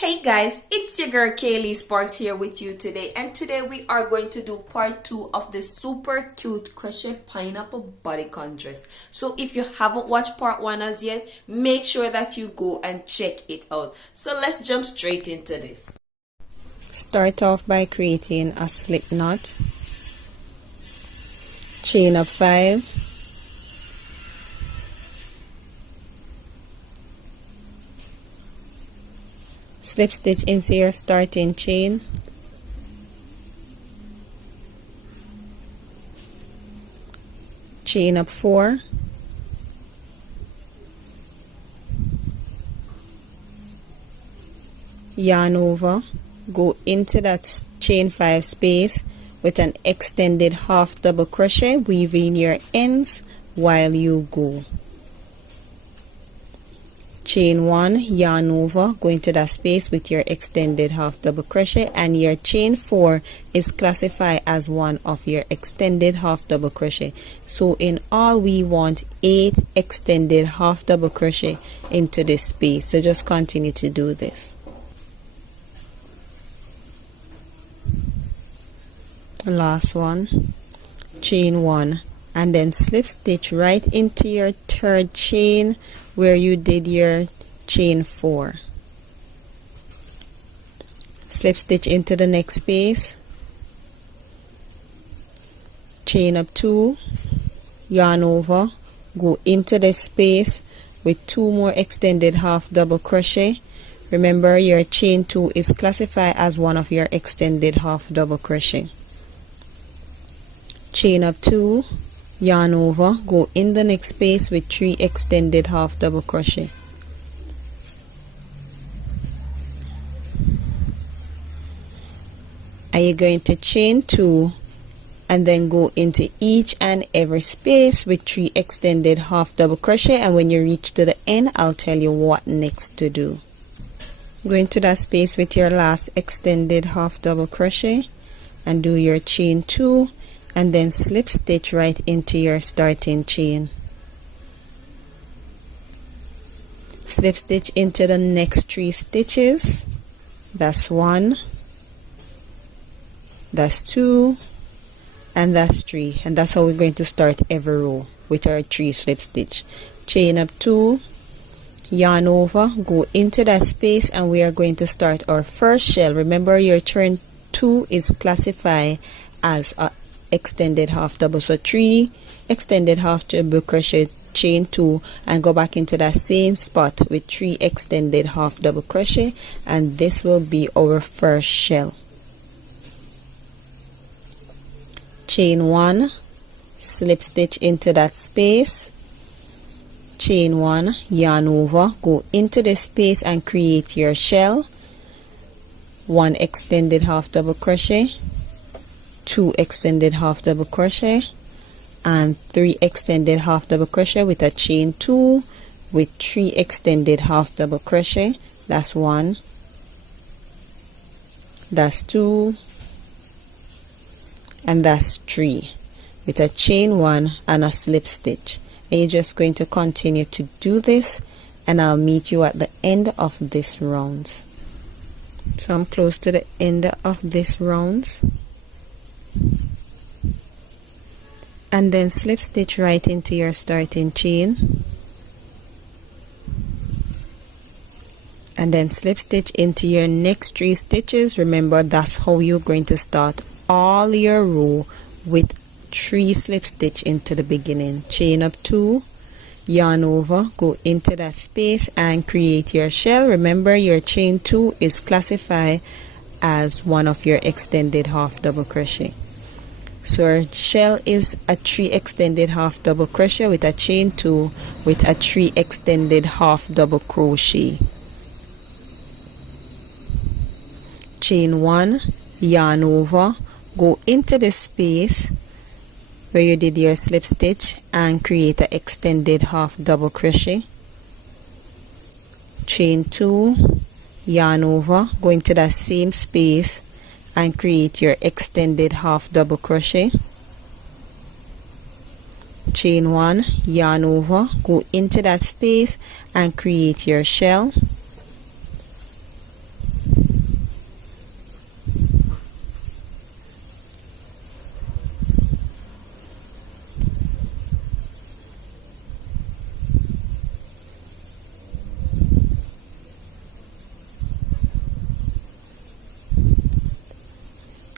Hey guys, it's your girl Kaylee Sparks here with you today, and today we are going to do part 2 of this super cute crochet pineapple bodycon dress. So if you haven't watched part 1 as yet, make sure that you go and check it out. So let's jump straight into this. Start off by creating a slip knot, chain up 5, slip stitch into your starting chain, chain up 4, yarn over, go into that chain 5 space with an extended half double crochet, weaving your ends while you go. Chain 1, yarn over, go into that space with your extended half double crochet, and your chain 4 is classified as one of your extended half double crochet. So in all we want 8 extended half double crochet into this space. So just continue to do this. Last one, chain 1, and then slip stitch right into your third chain where you did your chain 4. Slip stitch into the next space, chain up 2, yarn over, go into the space with 2 more extended half double crochet. Remember, your chain 2 is classified as one of your extended half double crochet. Chain up 2, yarn over, go in the next space with 3 extended half double crochet. And you're going to chain 2 and then go into each and every space with 3 extended half double crochet, and when you reach to the end I'll tell you what next to do. Go into that space with your last extended half double crochet and do your chain 2, and then slip stitch right into your starting chain. Slip stitch into the next 3 stitches. That's 1, that's 2, and that's 3, and that's how we're going to start every row with our 3 slip stitch. Chain up 2, yarn over, go into that space, and we are going to start our first shell. Remember, your chain 2 is classified as a extended half double, so 3 extended half double crochet, chain 2, and go back into that same spot with 3 extended half double crochet, and this will be our first shell. Chain 1, slip stitch into that space, chain 1, yarn over, go into the space and create your shell. 1 extended half double crochet, 2 extended half double crochet, and 3 extended half double crochet with a chain 2 with 3 extended half double crochet. That's 1, that's 2, and that's 3 with a chain 1 and a slip stitch. And you're just going to continue to do this, and I'll meet you at the end of this rounds. So I'm close to the end of this rounds, and then slip stitch right into your starting chain, and then slip stitch into your next 3 stitches. Remember, that's how you're going to start all your row, with 3 slip stitch into the beginning. Chain up 2, yarn over, go into that space and create your shell. Remember, your chain 2 is classified as one of your extended half double crochet. So our shell is a 3 extended half double crochet with a chain 2 with a 3 extended half double crochet. Chain 1, yarn over, go into the space where you did your slip stitch and create an extended half double crochet. Chain 2, yarn over, go into that same space and create your extended half double crochet. Chain 1, yarn over, go into that space and create your shell.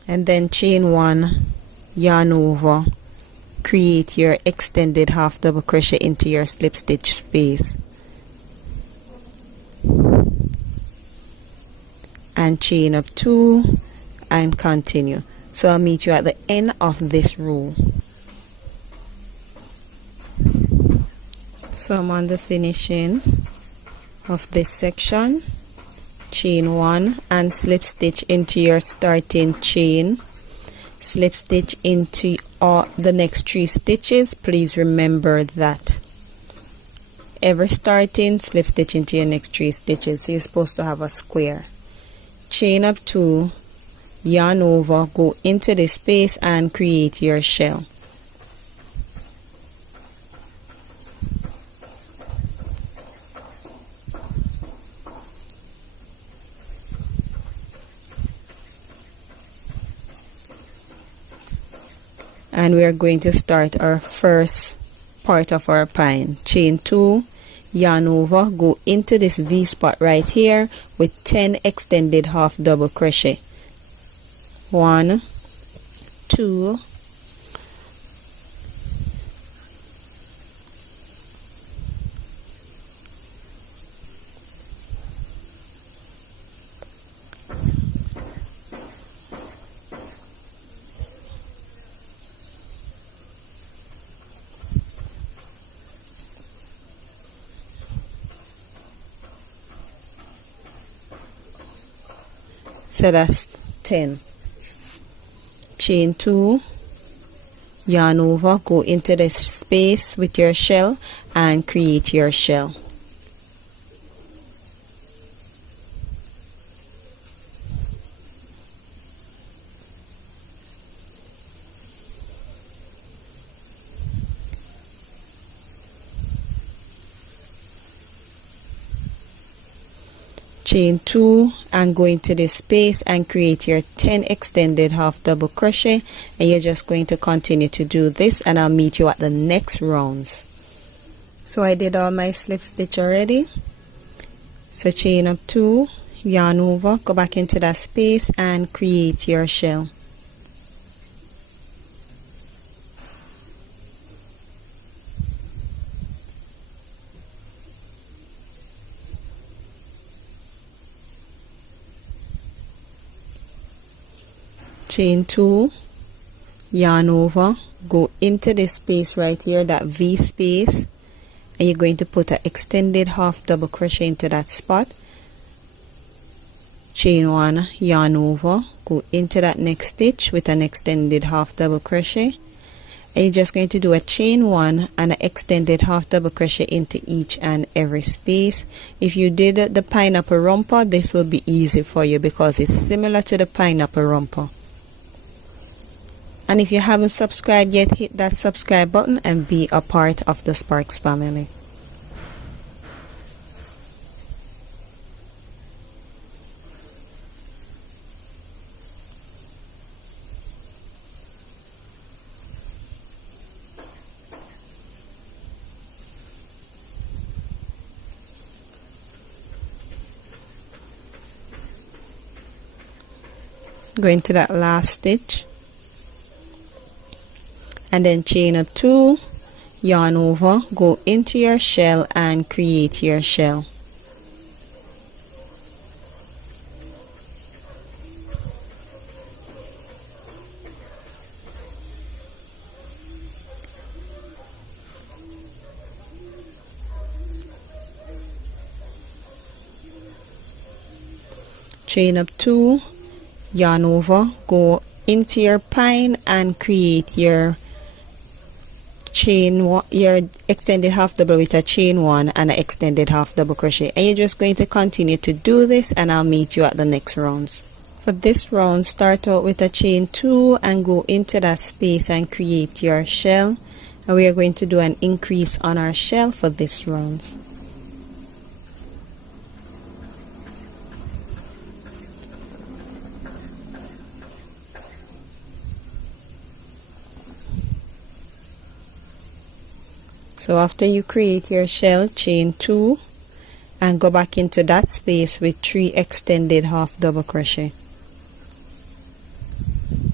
and then chain 1, yarn over, create your extended half double crochet into your slip stitch space, and chain up 2 and continue. So I'll meet you at the end of this row. So I'm on the finishing of this section. Chain 1 and slip stitch into your starting chain, slip stitch into all the next 3 stitches. Please remember that every starting, slip stitch into your next 3 stitches. So you're supposed to have a square. Chain up 2, yarn over, go into the space and create your shell. And we are going to start our first part of our pine. Chain 2, yarn over, go into this V spot right here with 10 extended half double crochet. 1, 2, so that's 10. Chain 2, yarn over, go into this space with your shell and create your shell. Chain 2 and go into this space and create your 10 extended half double crochet, and you're just going to continue to do this, and I'll meet you at the next rounds. So I did all my slip stitch already. So chain up 2, yarn over, go back into that space and create your shell. Chain 2, yarn over, go into this space right here, that V space, and you're going to put an extended half double crochet into that spot. Chain 1, yarn over, go into that next stitch with an extended half double crochet, and you're just going to do a chain 1 and an extended half double crochet into each and every space. If you did the pineapple romper, this will be easy for you because it's similar to the pineapple romper. And if you haven't subscribed yet, hit that subscribe button and be a part of the Sparks family. Go into that last stitch, and then chain up 2, yarn over, go into your shell and create your shell. Chain up 2, yarn over, go into your pine and create your chain, your extended half double with a chain 1 and an extended half double crochet, and you're just going to continue to do this, and I'll meet you at the next rounds. For this round, start out with a chain 2 and go into that space and create your shell, and we are going to do an increase on our shell for this round. So after you create your shell, chain 2 and go back into that space with 3 extended half double crochet.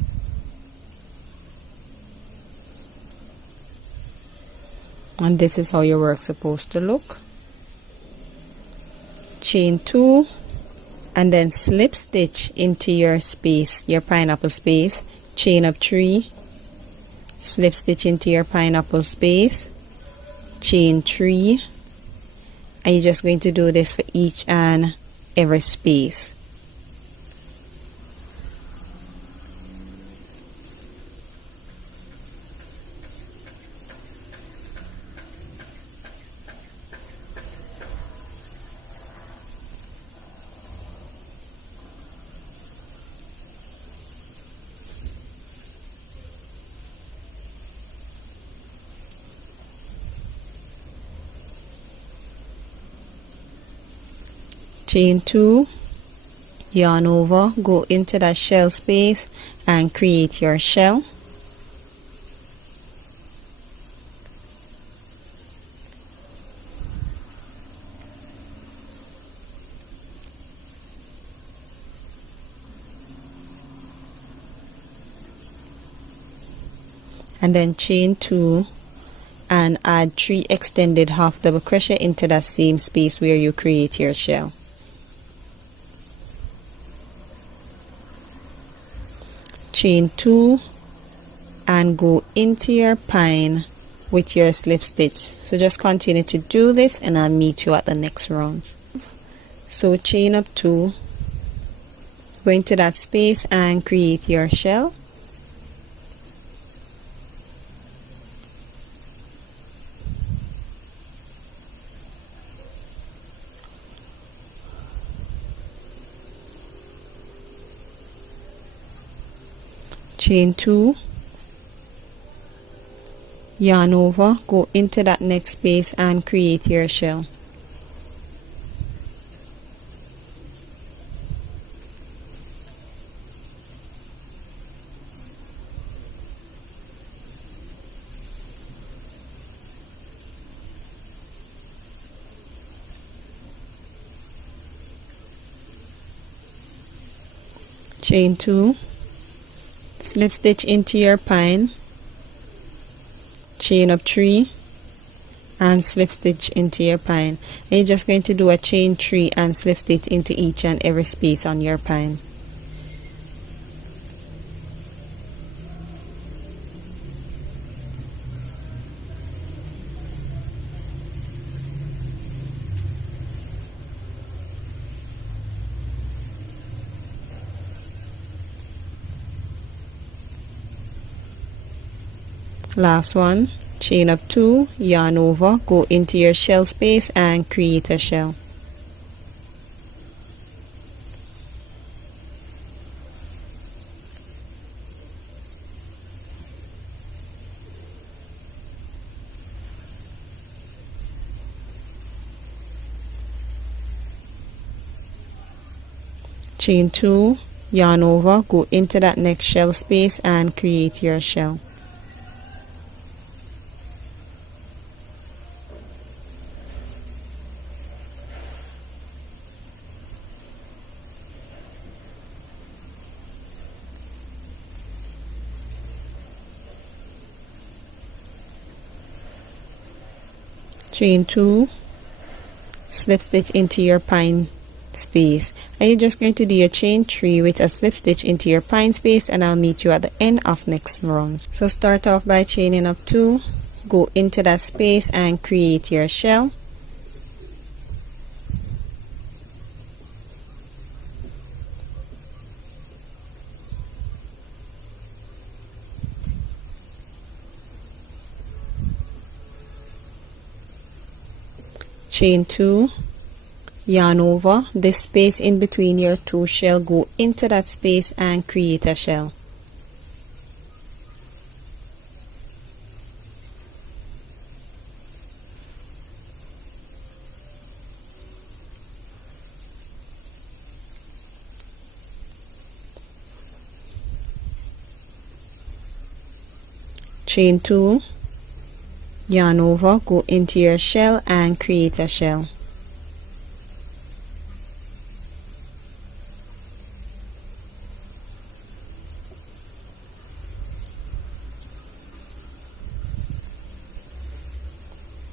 And this is how your work's supposed to look. Chain 2 and then slip stitch into your space, your pineapple space. Chain up 3, slip stitch into your pineapple space, chain 3, and you're just going to do this for each and every space. Chain 2, yarn over, go into that shell space and create your shell. And then chain 2 and add 3 extended half double crochet into that same space where you create your shell. Chain 2 and go into your pine with your slip stitch. So just continue to do this and I'll meet you at the next round. So chain up 2, go into that space and create your shell. Chain 2, yarn over, go into that next space and create your shell. Chain 2, slip stitch into your pine, chain up 3 and slip stitch into your pine, and you're just going to do a chain 3 and slip stitch into each and every space on your pine. Last one, chain up 2, yarn over, go into your shell space and create a shell. Chain 2, yarn over, go into that next shell space and create your shell. Chain 2, slip stitch into your pine space, and you're just going to do your chain 3 with a slip stitch into your pine space, and I'll meet you at the end of next round. So start off by chaining up 2, go into that space and create your shell. Chain 2, yarn over, this space in between your 2 shell, go into that space and create a shell. Chain 2, yarn over, go into your shell and create a shell.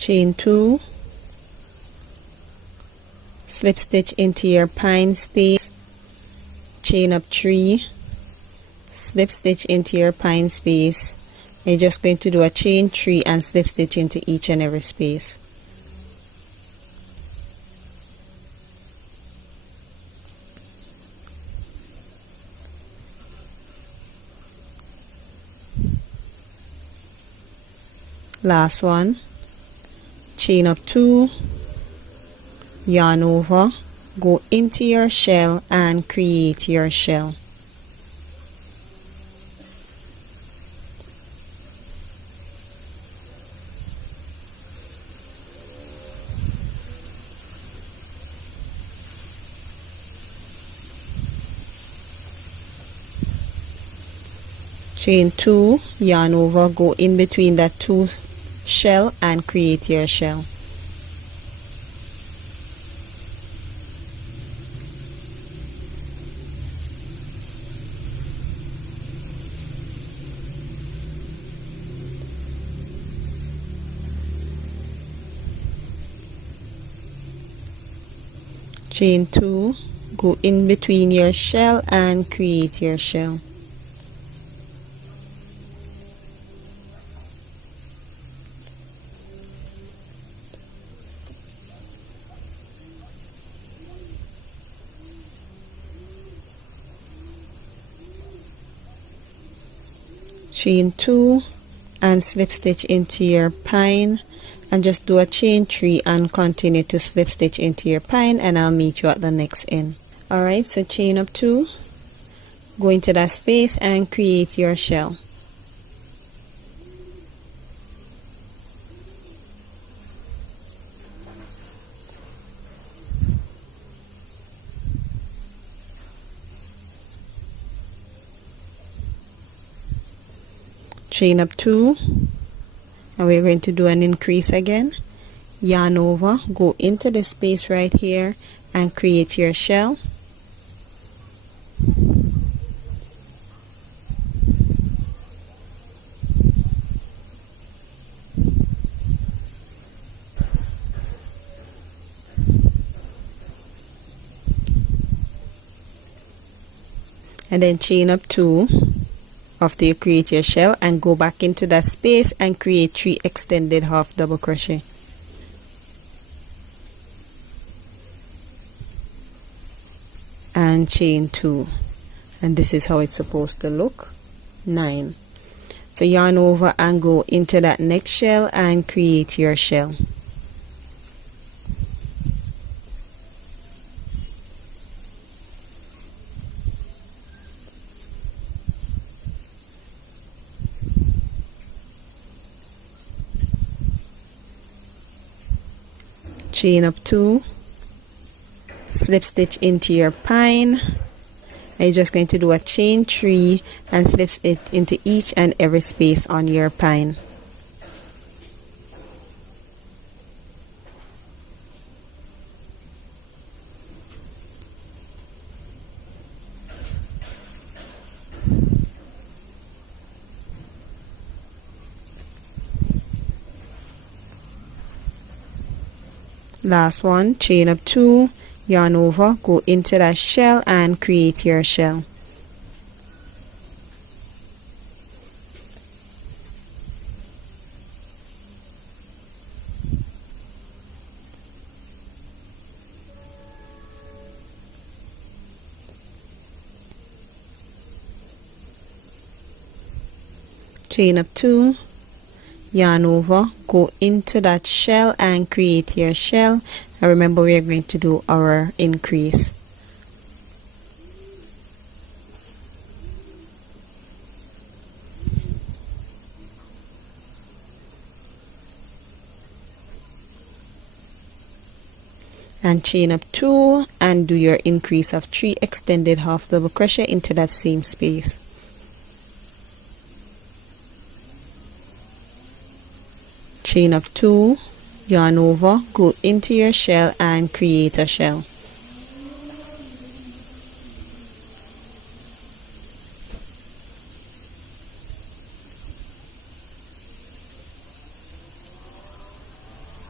chain 2, slip stitch into your pine space, chain up 3, slip stitch into your pine space. You're just going to do a chain 3 and slip stitch into each and every space. Last one, chain up 2, yarn over, go into your shell and create your shell. Chain 2, yarn over, go in between that 2 shell and create your shell. Chain 2, go in between your shell and create your shell. Chain 2 and slip stitch into your pine, and just do a chain 3 and continue to slip stitch into your pine, and I'll meet you at the next end. Alright, so chain up 2, go into that space and create your shell. Chain up 2, and we're going to do an increase again. Yarn over, go into the space right here and create your shell. And then chain up 2 after you create your shell, and go back into that space and create 3 extended half double crochet. And chain 2, and this is how it's supposed to look. 9. So yarn over and go into that next shell and create your shell. Chain up 2, slip stitch into your pine, and you're just going to do a chain 3 and slip it into each and every space on your pine. Last one, chain up 2, yarn over, go into that shell and create your shell. Chain up 2, yarn over, go into that shell and create your shell. And remember, we are going to do our increase. And chain up 2 and do your increase of 3 extended half double crochet into that same space. Chain up 2, yarn over, go into your shell and create a shell.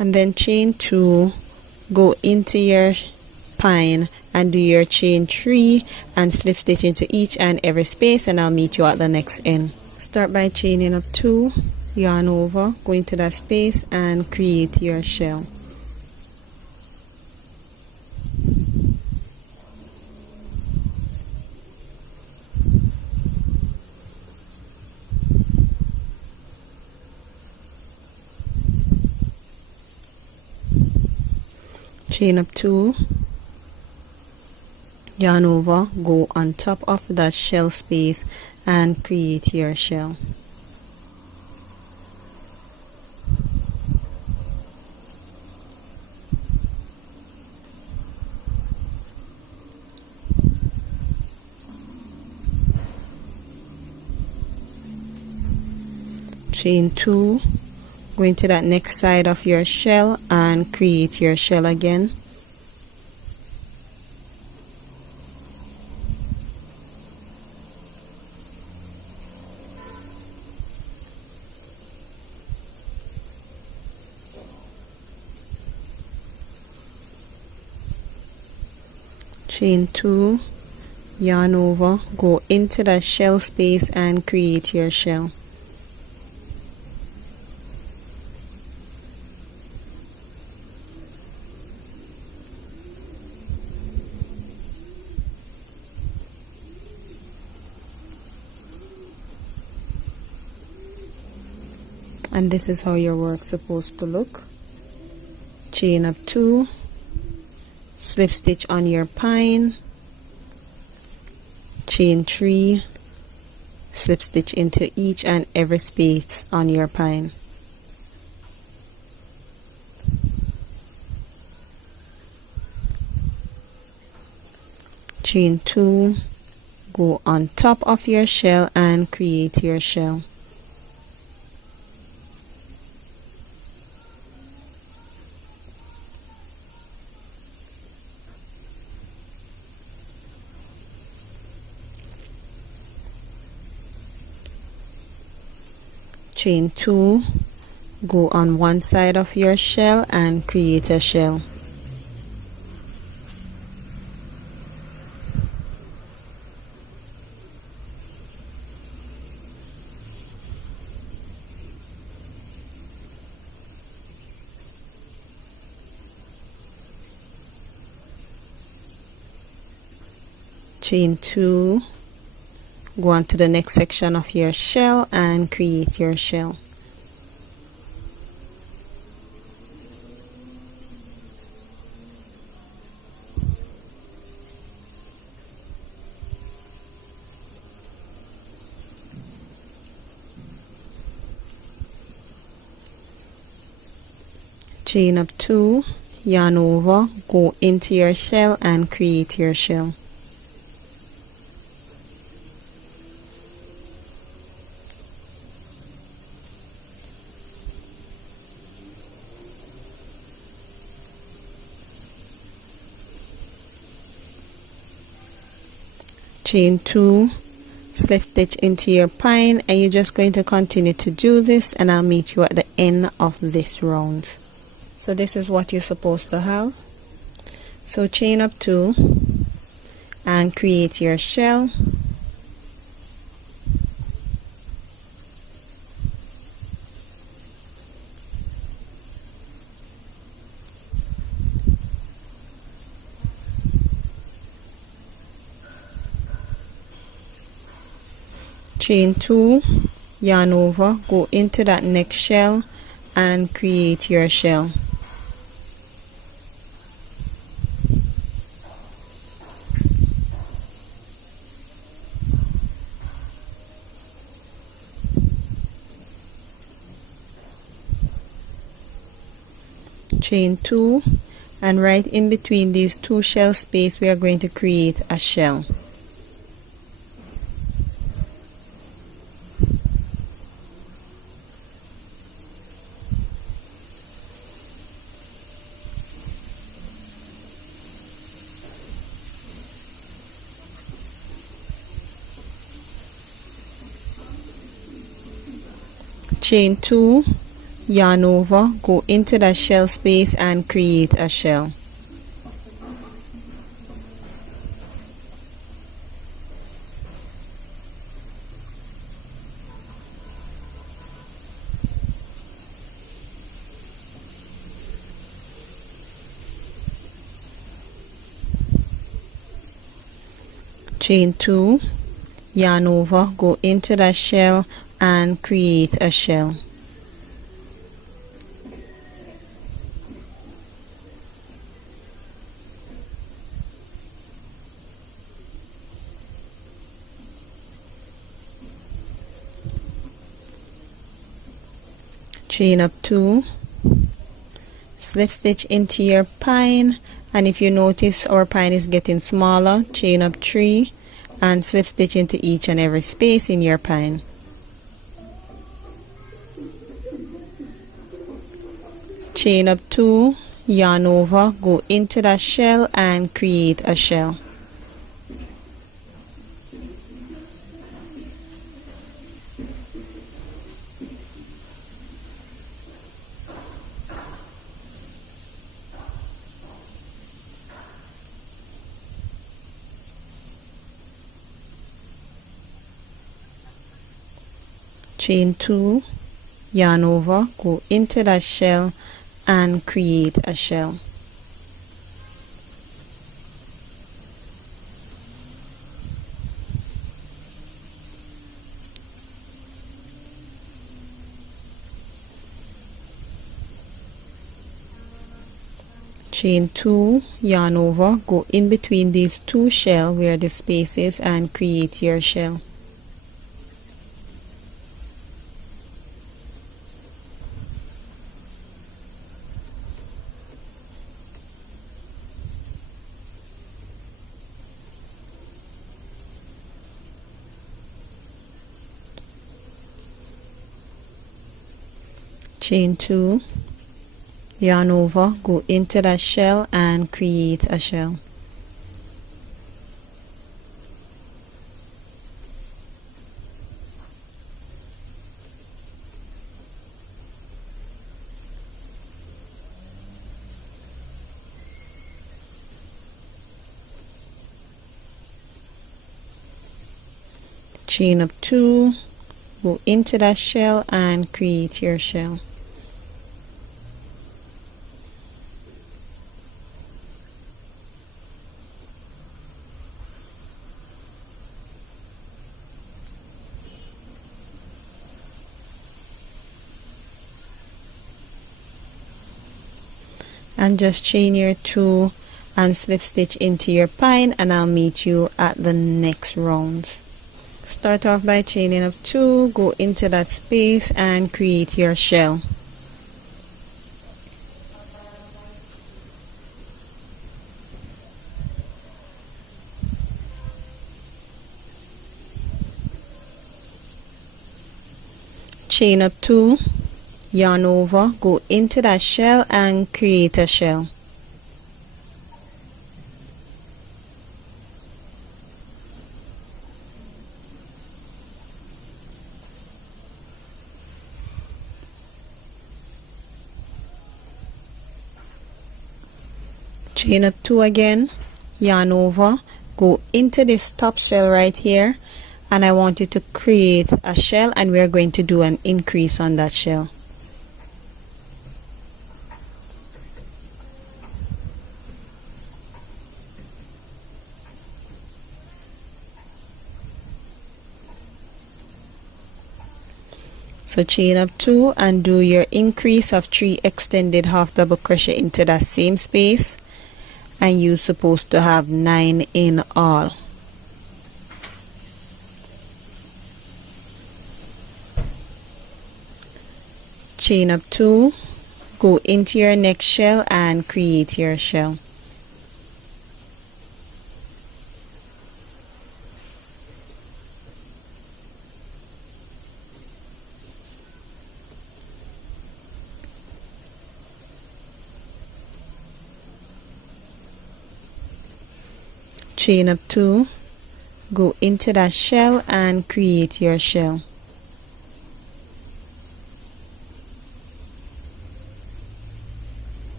and then chain 2, go into your pine and do your chain 3 and slip stitch into each and every space, and I'll meet you at the next end. Start by chaining up 2, yarn over, go into that space and create your shell. Chain up 2, yarn over, go on top of that shell space and create your shell. Chain 2, go into that next side of your shell and create your shell again. Chain 2, yarn over, go into that shell space and create your shell. And this is how your work's supposed to look. Chain up 2, slip stitch on your pine, chain 3, slip stitch into each and every space on your pine. Chain 2, go on top of your shell and create your shell. Chain 2, go on one side of your shell and create a shell. Chain 2, go on to the next section of your shell and create your shell. Chain up 2, yarn over, go into your shell and create your shell. Chain 2, slip stitch into your pine, and you're just going to continue to do this, and I'll meet you at the end of this round. So this is what you're supposed to have. So chain up 2 and create your shell. Chain 2, yarn over, go into that next shell and create your shell. Chain 2, and right in between these two shell space we are going to create a shell. Chain 2, yarn over, go into that shell space and create a shell. Chain 2, yarn over, go into that shell and create a shell. Chain up 2, slip stitch into your pine, and if you notice our pine is getting smaller, chain up 3 and slip stitch into each and every space in your pine. Chain up 2, yarn over, go into that shell and create a shell. Chain 2, yarn over, go into that shell and create a shell. Chain 2, yarn over, go in between these two shells where the space is and create your shell. Chain 2, yarn over, go into that shell and create a shell. Chain up 2, go into that shell and create your shell. And just chain your 2 and slip stitch into your pine, and I'll meet you at the next round. Start off by chaining up 2, go into that space and create your shell. Chain up 2, yarn over, go into that shell and create a shell. Chain up 2 again, yarn over, go into this top shell right here, and I want you to create a shell, and we're going to do an increase on that shell. So chain up 2 and do your increase of 3 extended half double crochet into that same space, and you're supposed to have 9 in all. Chain up 2, go into your next shell and create your shell. Chain up 2, go into that shell and create your shell.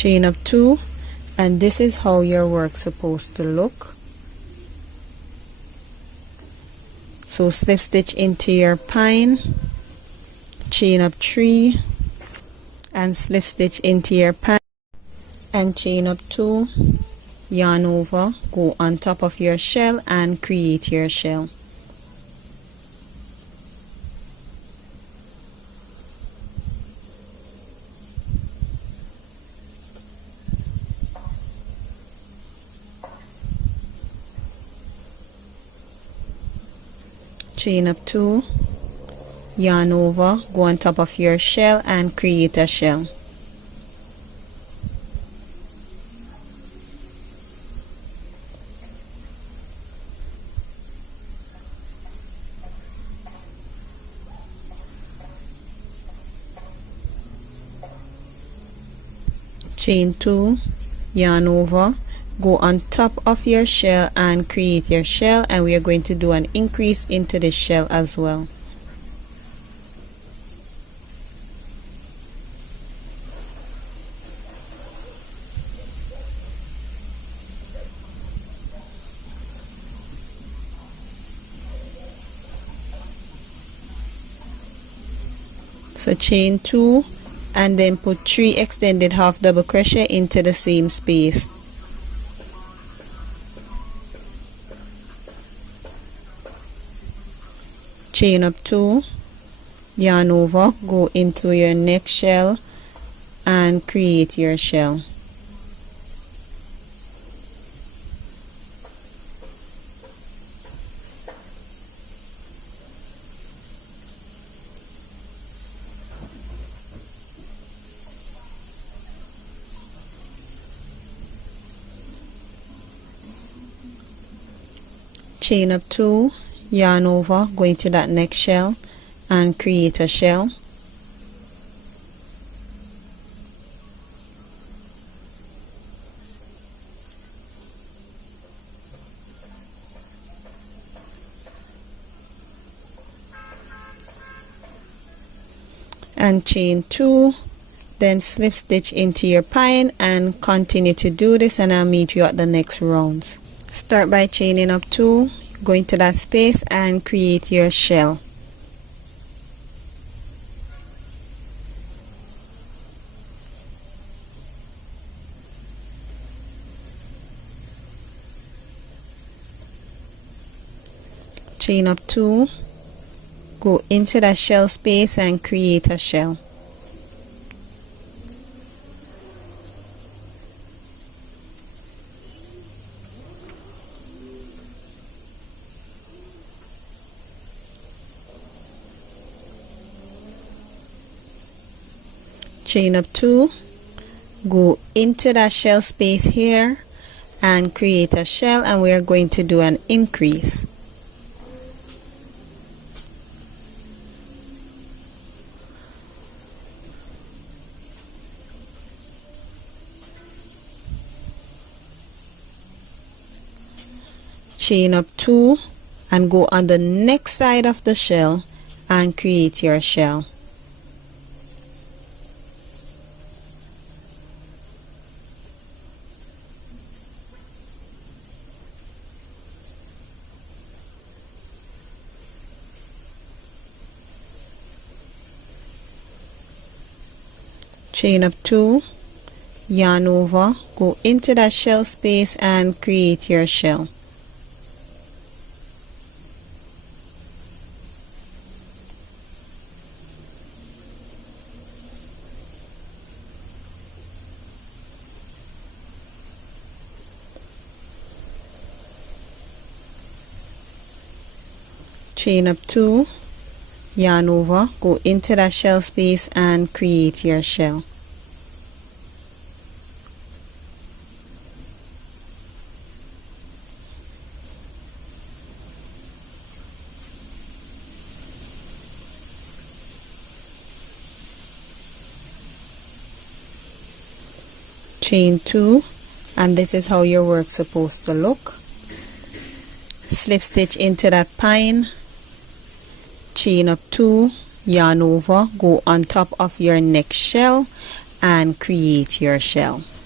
chain up 2, and this is how your work's supposed to look. So slip stitch into your pine, chain up 3, and slip stitch into your pine, and chain up 2, yarn over, go on top of your shell and create your shell. Chain up 2, yarn over, go on top of your shell and create a shell. Chain 2, yarn over, go on top of your shell and create your shell, and we are going to do an increase into the shell as well. So chain 2 and then put 3 extended half double crochet into the same space. Chain up 2, yarn over, go into your next shell and create your shell. Chain up 2, yarn over, go into that next shell and create a shell. And chain 2, then slip stitch into your pine and continue to do this, and I'll meet you at the next rounds. Start by chaining up 2, go into that space and create your shell. Chain up 2, go into that shell space and create a shell. Chain up 2, go into that shell space here and create a shell, and we are going to do an increase. Chain up 2 and go on the next side of the shell and create your shell. Chain up 2, yarn over, go into that shell space and create your shell. Chain up 2, yarn over, go into that shell space and create your shell. Chain 2, and this is how your work's supposed to look. Slip stitch into that pine, chain up 2, yarn over, go on top of your next shell and create your shell.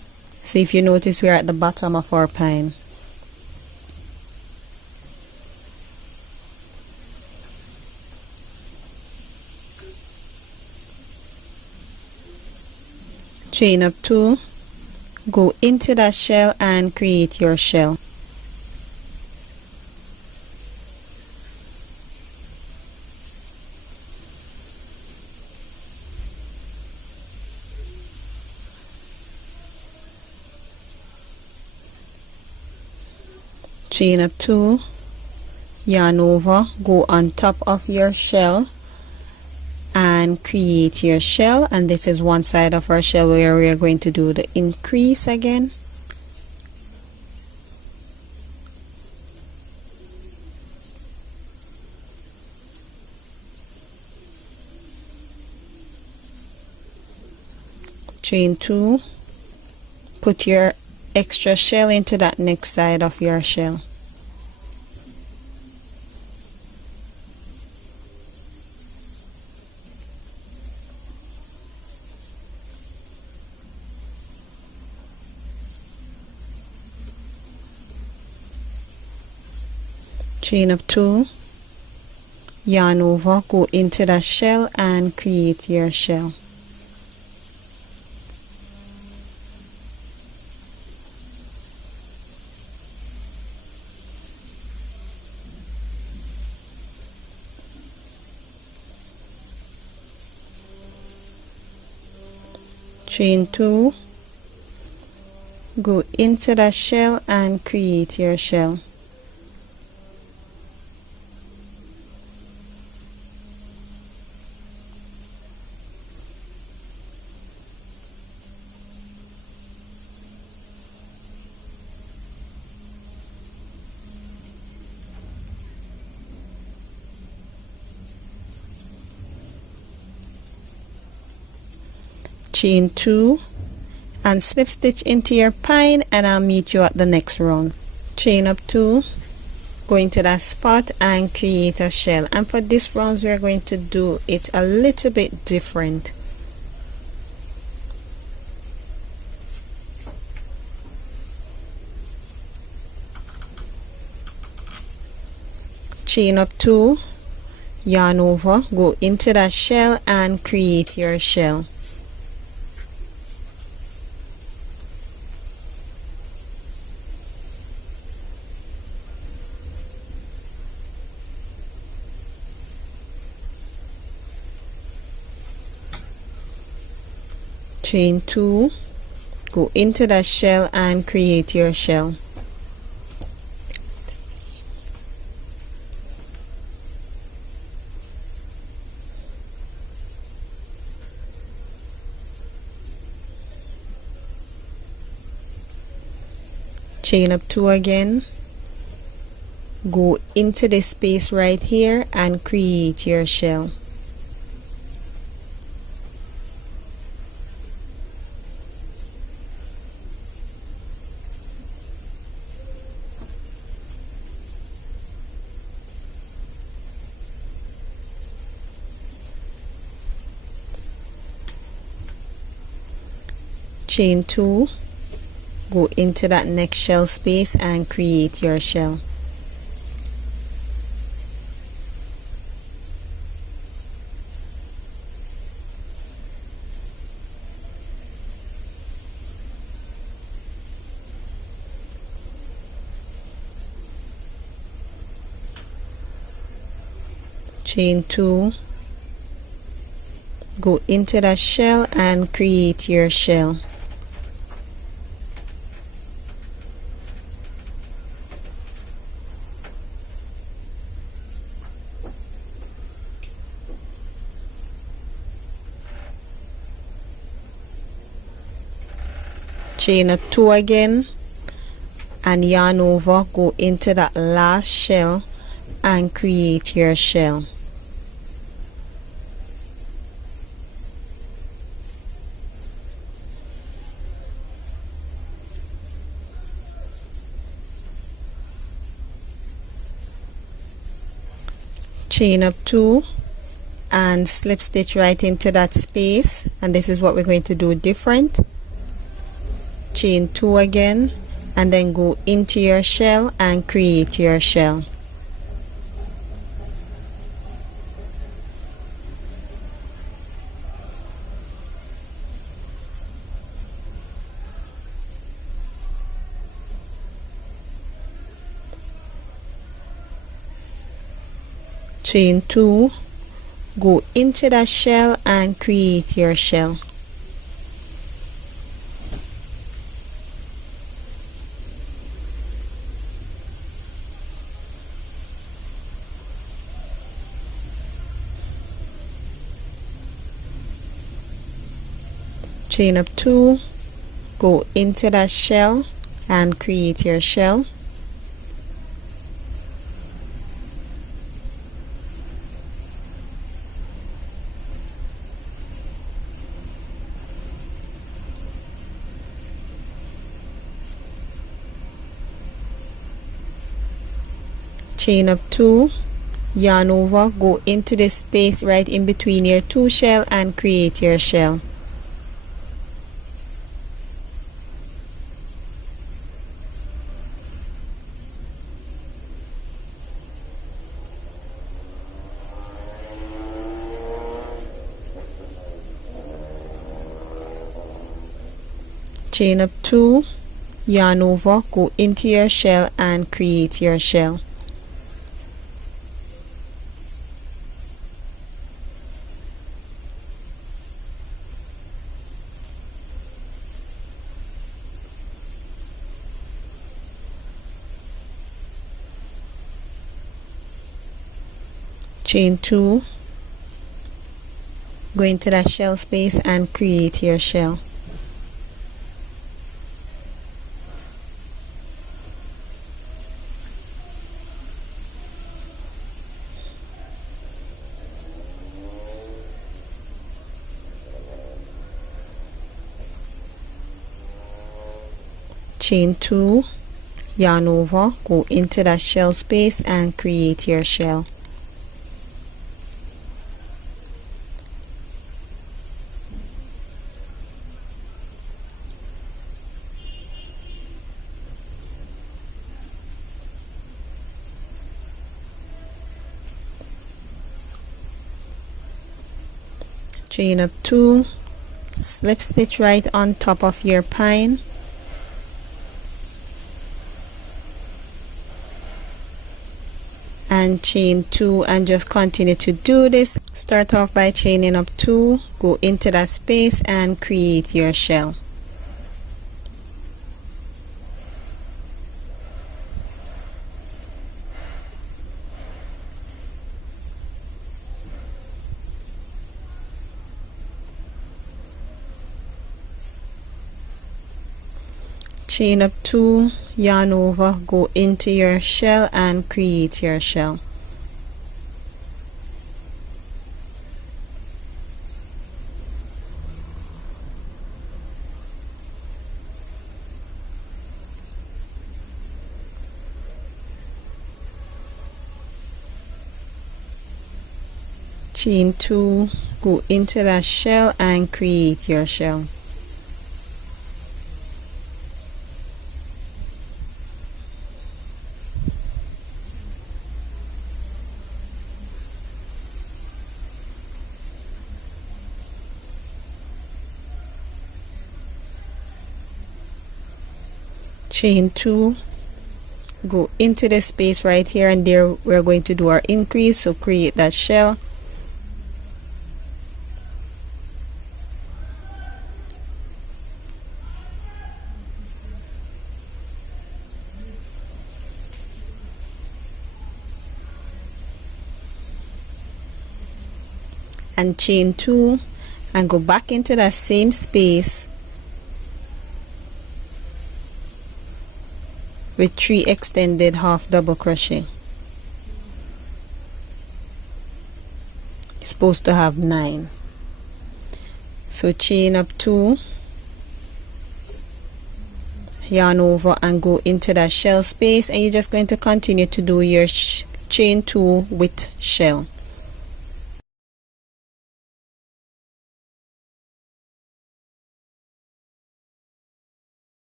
See, if you notice, we're at the bottom of our pine. Chain up 2, go into that shell and create your shell. Chain up 2, yarn over, go on top of your shell and create your shell, and this is one side of our shell where we are going to do the increase again. Chain 2, put your extra shell into that next side of your shell. Chain up 2, yarn over, go into the shell and create your shell. Chain 2, go into the shell and create your shell. Chain 2 and slip stitch into your pine, and I'll meet you at the next round. Chain up 2, go into that spot and create a shell, and for this round we are going to do it a little bit different. Chain up 2, yarn over, go into that shell and create your shell. Chain 2, go into the shell and create your shell. Chain up 2 again, go into the space right here and create your shell. Chain 2, go into that next shell space and create your shell. Chain 2, go into that shell and create your shell. Chain up 2 again and yarn over, go into that last shell and create your shell. Chain up 2 and slip stitch right into that space, and this is what we're going to do different. chain 2 again, and then go into your shell and create your shell. Chain 2, go into that shell and create your shell. Chain up 2, go into that shell and create your shell. Chain up 2, yarn over, go into the space right in between your 2 shell and create your shell. Chain up 2, yarn over, go into your shell and create your shell. Chain 2, go into that shell space and create your shell. Chain 2, yarn over, go into that shell space and create your shell. Chain up 2, slip stitch right on top of your pine, and chain 2, and just continue to do this. Start off by chaining up 2, go into that space and create your shell. Chain up 2, yarn over, go into your shell and create your shell. Chain 2, go into that shell and create your shell. Chain 2, go into the space right here, and there we're going to do our increase, so create that shell. And chain 2 and go back into that same space with 3 extended half double crochet. You're supposed to have 9. So chain up 2, yarn over and go into that shell space, and you're just going to continue to do your chain 2 with shell.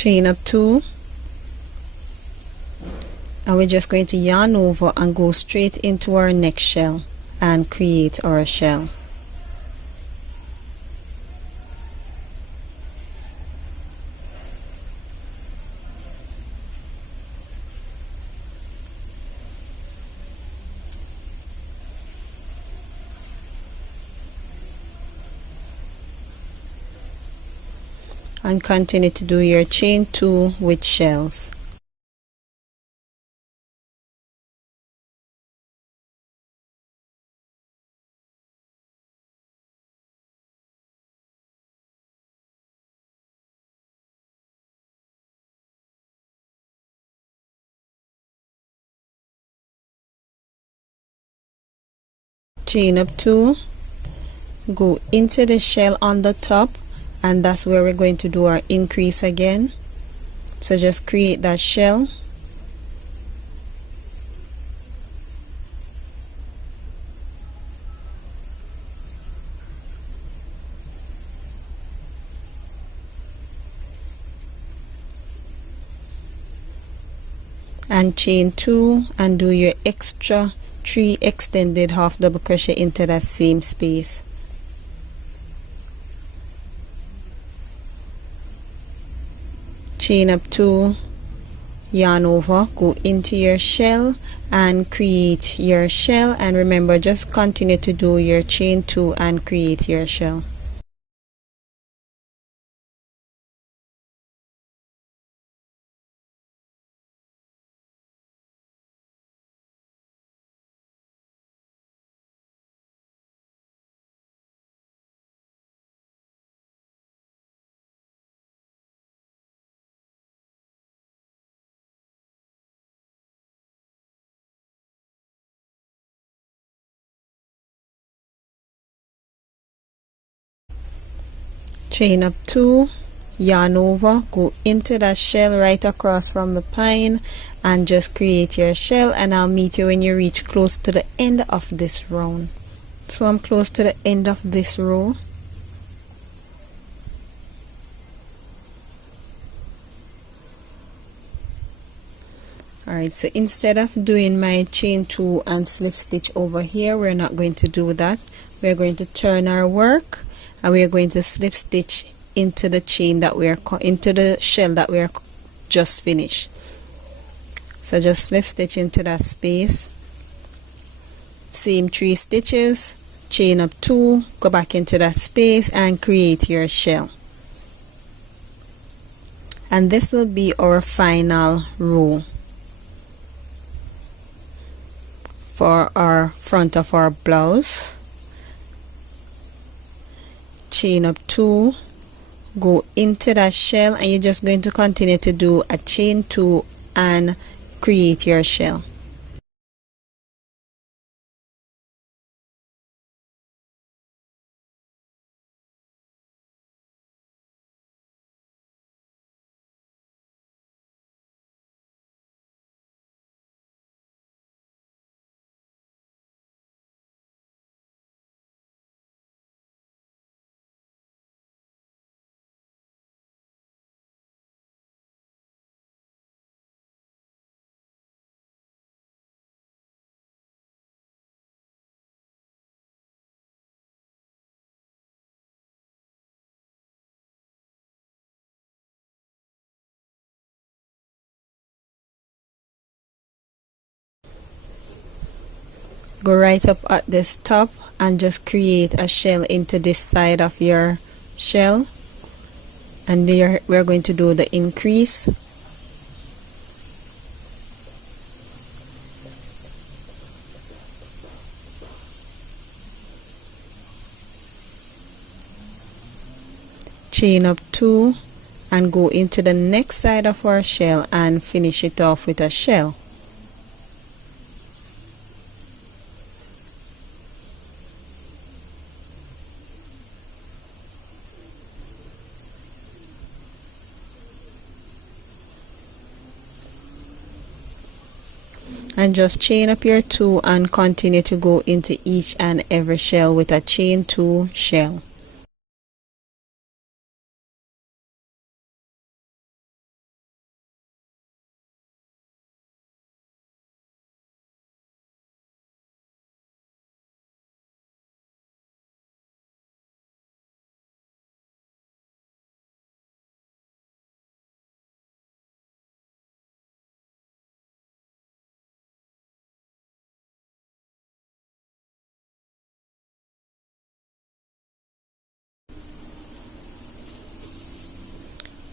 chain up 2, and we're just going to yarn over and go straight into our next shell and create our shell. And continue to do your chain 2 with shells. Chain up 2, go into the shell on the top, and that's where we're going to do our increase again. So just create that shell, and chain 2 and do your extra 3 extended half double crochet into that same space. Chain up 2, yarn over, go into your shell and create your shell, and remember, just continue to do your chain 2 and create your shell. Chain up 2, yarn over, go into that shell right across from the pine and just create your shell, and I'll meet you when you reach close to the end of this round. So I'm close to the end of this row. Alright, so instead of doing my chain 2 and slip stitch over here, we're not going to do that. We're going to turn our work and we're going to slip stitch into the chain that we're into the shell that we're just finished. So just slip stitch into that space, same 3 stitches, chain up 2, go back into that space and create your shell. And this will be our final row for our front of our blouse. Chain up 2, go into that shell, and you're just going to continue to do a chain 2 and create your shell. Go right up at this top and just create a shell into this side of your shell, and there we're going to do the increase. Chain up 2 and go into the next side of our shell and finish it off with a shell. And just chain up your 2 and continue to go into each and every shell with a chain 2 shell.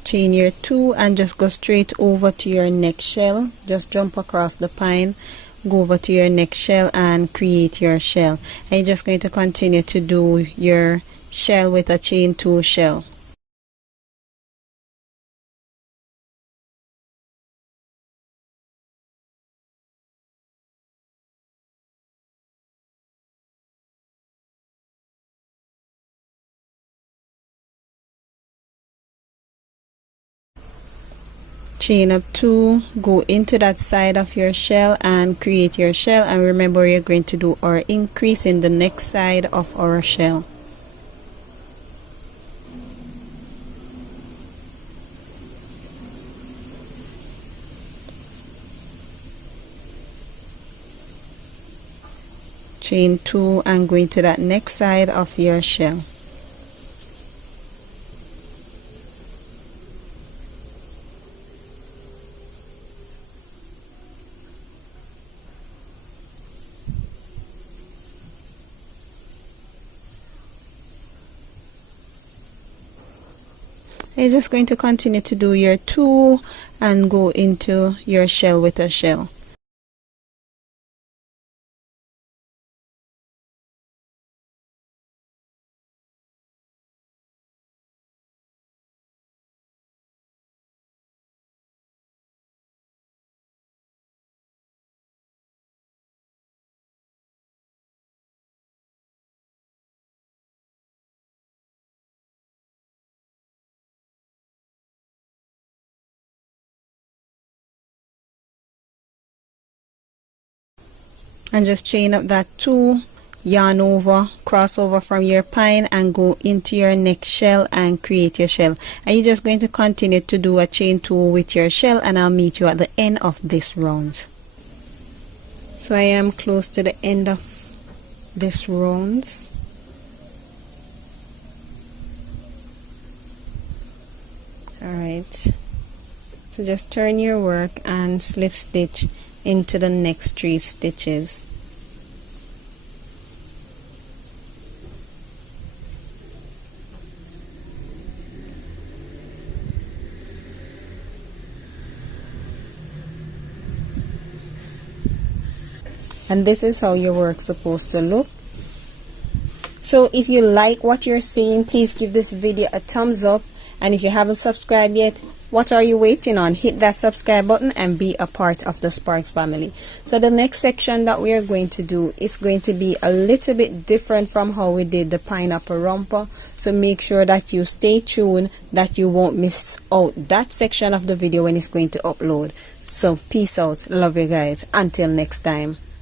chain your 2 and just go straight over to your next shell. Just jump across the pine, go over to your next shell and create your shell. And you're just going to continue to do your shell with a chain 2 shell. Chain up 2, go into that side of your shell and create your shell, and remember you're going to do our increase in the next side of our shell. Chain 2 and go into that next side of your shell. You're just going to continue to do your 2 and go into your shell with a shell. And just chain up that 2, yarn over, cross over from your pine and go into your next shell and create your shell. And you're just going to continue to do a chain 2 with your shell, and I'll meet you at the end of this round. So I am close to the end of this round. Alright, so just turn your work and slip stitch into the next 3 stitches. And this is how your work's supposed to look. So if you like what you're seeing, please give this video a thumbs up, and if you haven't subscribed yet, what are you waiting on? Hit that subscribe button and be a part of the Sparks family. So the next section that we are going to do is going to be a little bit different from how we did the pineapple romper. So make sure that you stay tuned, that you won't miss out that section of the video when it's going to upload. So peace out. Love you guys. Until next time.